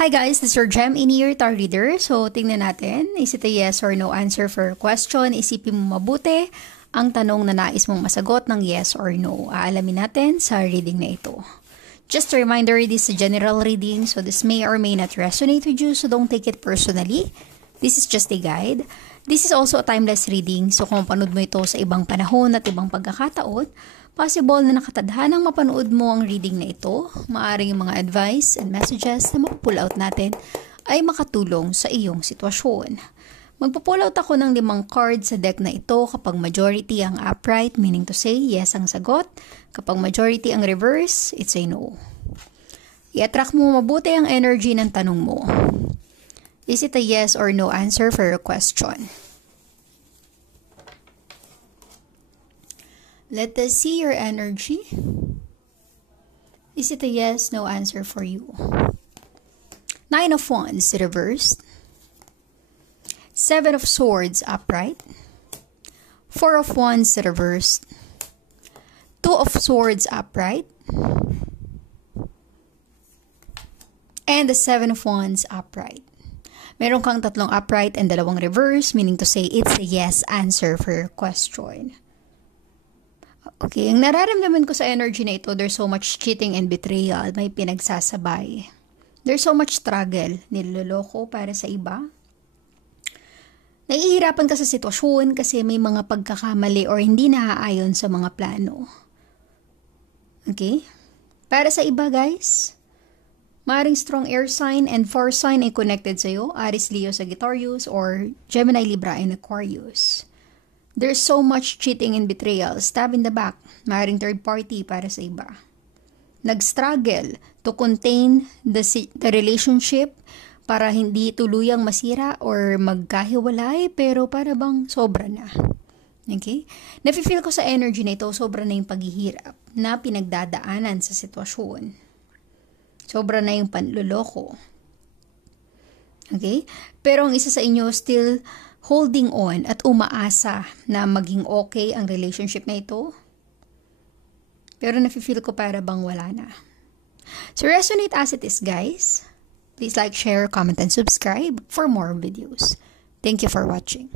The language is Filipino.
Hi guys, this is your Gem in Ear Tarot Reader. So, tingnan natin. Is it a yes or no answer for question? Isipin mo mabuti ang tanong na nais mong masagot ng yes or no. Aalamin natin sa reading na ito. Just a reminder, this is a general reading, so this may or may not resonate with you, so don't take it personally. This is just a guide. This is also a timeless reading, so kung mapanood mo ito sa ibang panahon at ibang pagkakataon, possible na nakatadhanang mapanood mo ang reading na ito. Maaaring yung mga advice and messages na mapupull out natin ay makatulong sa iyong sitwasyon. Magpupull out ako ng 5 cards sa deck na ito kapag majority ang upright, meaning to say yes ang sagot. Kapag majority ang reverse, it's a no. I-attract mo mabuti ang energy ng tanong mo. Is it a yes or no answer for your question? Let us see your energy. Is it a yes, no answer for you? 9 of Wands reversed. 7 of Swords upright. 4 of Wands reversed. 2 of Swords upright. And the 7 of Wands upright. Meron kang 3 upright and 2 reverse, meaning to say it's a yes answer for your question. Okay, ang nararamdaman ko sa energy na ito, there's so much cheating and betrayal, may pinagsasabay. There's so much struggle, niloloko para sa iba. Nahihirapan ka sa sitwasyon kasi may mga pagkakamali or hindi naaayon sa mga plano. Okay? Para sa iba guys, maaaring strong air sign and fire sign ay connected sa'yo, Aries, Leo, Sagittarius, or Gemini, Libra, and Aquarius. There's so much cheating and betrayal, stab in the back, maaaring third party para sa iba. Nag-struggle to contain the relationship para hindi tuluyang masira or magkahiwalay pero para bang sobra na. Okay? Nafe-feel ko sa energy na ito, sobra na yung paghihirap na pinagdadaanan sa sitwasyon. Sobra na yung panloloko. Okay? Pero ang isa sa inyo still holding on at umaasa na maging okay ang relationship na ito. Pero nafe-feel ko para bang wala na. So resonate as it is guys. Please like, share, comment, and subscribe for more videos. Thank you for watching.